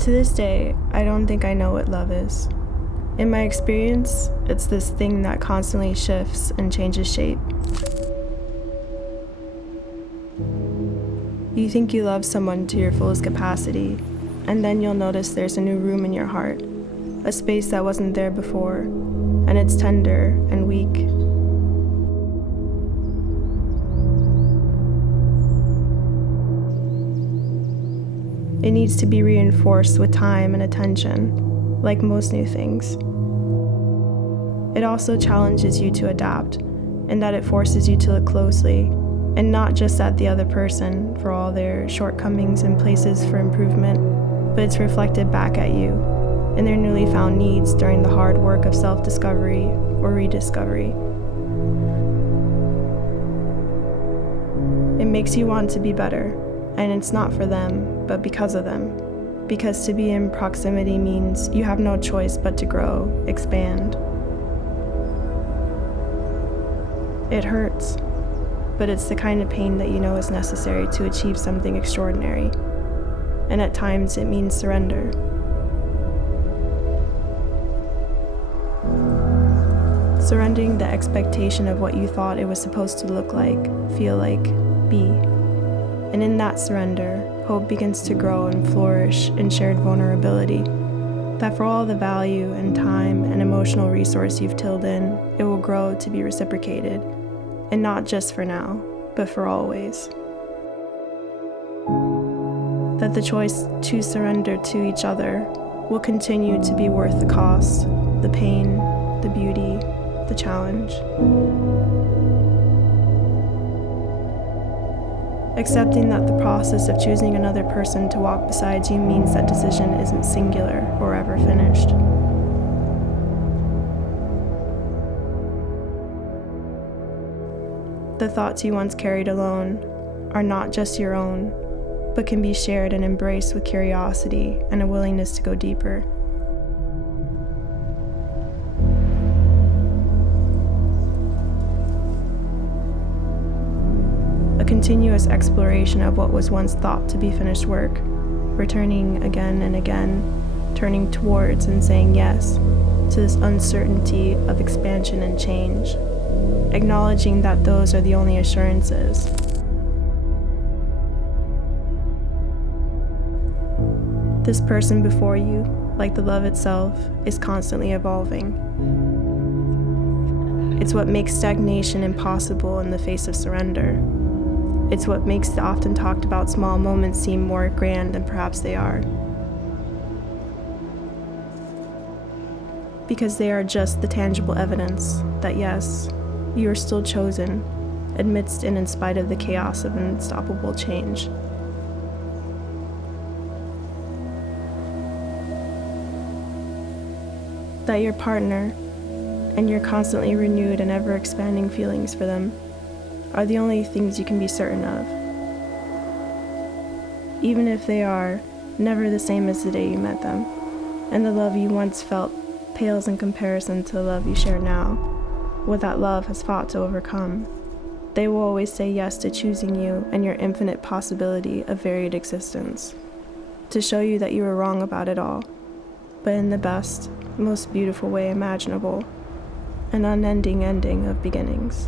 To this day, I don't think I know what love is. In my experience, it's this thing that constantly shifts and changes shape. You think you love someone to your fullest capacity, and then you'll notice there's a new room in your heart, a space that wasn't there before, and it's tender and weak. It needs to be reinforced with time and attention, like most new things. It also challenges you to adapt, in that it forces you to look closely, and not just at the other person for all their shortcomings and places for improvement, but it's reflected back at you in their newly found needs during the hard work of self-discovery or rediscovery. It makes you want to be better, and it's not for them, but because of them. Because to be in proximity means you have no choice but to grow, expand. It hurts, but it's the kind of pain that you know is necessary to achieve something extraordinary. And at times it means surrender. Surrendering the expectation of what you thought it was supposed to look like, feel like, be. And in that surrender, hope begins to grow and flourish in shared vulnerability. That for all the value and time and emotional resource you've tilled in, it will grow to be reciprocated. And not just for now, but for always. That the choice to surrender to each other will continue to be worth the cost, the pain, the beauty, the challenge. Accepting that the process of choosing another person to walk beside you means that decision isn't singular or ever finished. The thoughts you once carried alone are not just your own, but can be shared and embraced with curiosity and a willingness to go deeper. A continuous exploration of what was once thought to be finished work, returning again and again, turning towards and saying yes to this uncertainty of expansion and change, acknowledging that those are the only assurances. This person before you, like the love itself, is constantly evolving. It's what makes stagnation impossible in the face of surrender. It's what makes the often talked about small moments seem more grand than perhaps they are. Because they are just the tangible evidence that yes, you are still chosen, amidst and in spite of the chaos of unstoppable change. That your partner, and your constantly renewed and ever-expanding feelings for them, are the only things you can be certain of. Even if they are never the same as the day you met them, and the love you once felt pales in comparison to the love you share now, what that love has fought to overcome, they will always say yes to choosing you and your infinite possibility of varied existence, to show you that you were wrong about it all, but in the best, most beautiful way imaginable, an unending ending of beginnings.